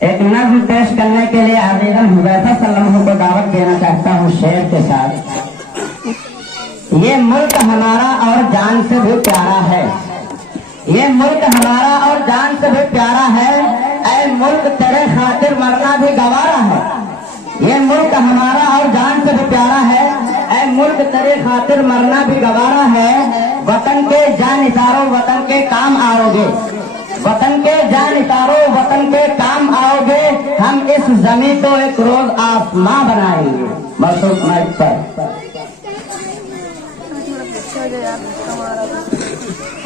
एक नज़्म पेश करने के लिए अज़ीज़न हुज़ैफा सल्लल्लाहु को दावत देना चाहता हूँ शेर के साथ। ये मुल्क हमारा और जान से भी प्यारा है, ये मुल्क हमारा और जान से भी प्यारा है, ऐ मुल्क तेरे खातिर मरना भी गवारा है। ये मुल्क हमारा और जान से भी प्यारा है, ऐ मुल्क तेरे खातिर मरना भी गवारा है। वतन के जानिसारो वतन के काम आओगे, वतन के जानिसारो वतन के काम आओगे, हम इस जमीन को एक रोज आसमां बनाएंगे। मखसूस माइक पर।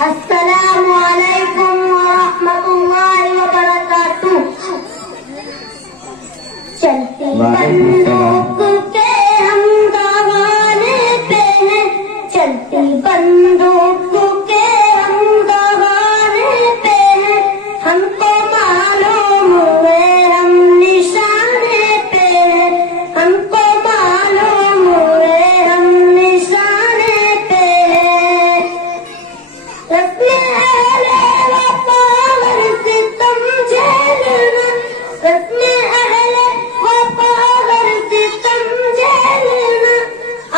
अस्सलामु अलैकुम व रहमतुल्लाहि व बरकातुहू। चलती बंदूक के हम दवाने पे हैं, चलती बंदूक के हम दवाने पे हैं, हमको मालूम है हम निशाने पे हैं, हमको मालूम है हम निशाने पे हैं। रस्मे अहले वफावर सितम झेलना, रस्मे अहले वफावर सितम झेलना,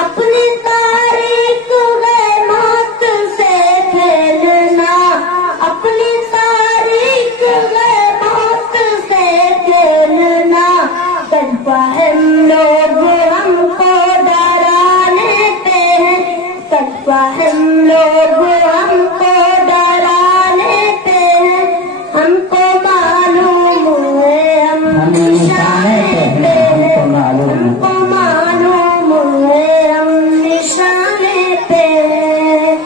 अपनी तारीख है मौत से खेलना, अपनी तारीख है मौत से खेलना। कल्पा हम लोग हमको डराने पे हैं, कल्पा हम लोग हमको डराने पे हैं, हमको मालूम है हम निशाने पे हैं, हमको मालूम है हम निशाने पे हैं।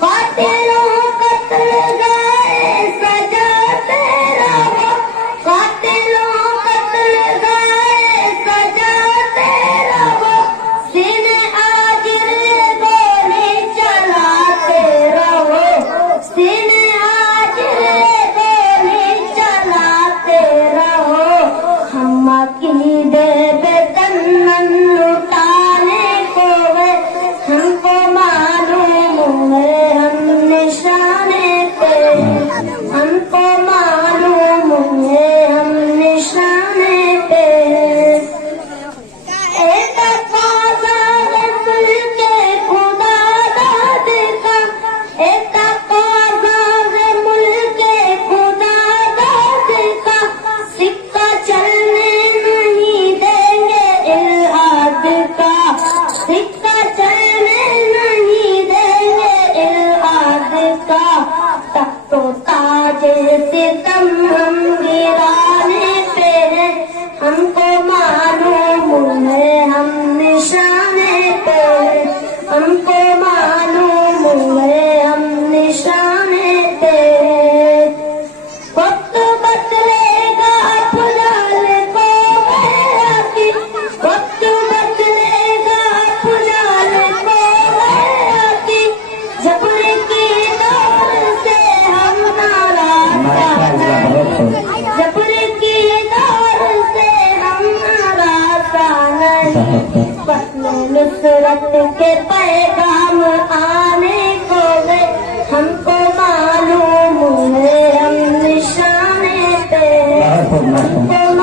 कातिलों कत्ल गए सजाते रहो, कातिलों कत्ल गए सजाते रहो, सीने आजिर गोली चलाते रहो, सीने आजिर गोली चलाते रहो। हम अकीदे पे तन्नन लुटाने को गए, हमको मालूम है हम निशाने पे, हमको मालूम है हम निशाने पे। एक तकाज़ा है मुल्के खुदा दाद का, एक तकाज़ा है मुल्के खुदा दाद का, सिक्का चलने नहीं देंगे इल्हाद का, सिक्का चलने नहीं देंगे इल्हाद का। तख्तो ताजे सितम हम गिराने पे हैं, हमको मालूम है हम निशाने पे, हमको मालूम है हम निशाने पे। वक्त बदलेगा अफजाल को गया की, वक्त बदलेगा अफजाल को गया की, जबर की दौर से हम नाराज नहीं, जबर की दौर से हम नाराज नहीं। पत्नी नुसरत के पैगाम आने को गए, हमको मालूम है हम निशाने पे, हमको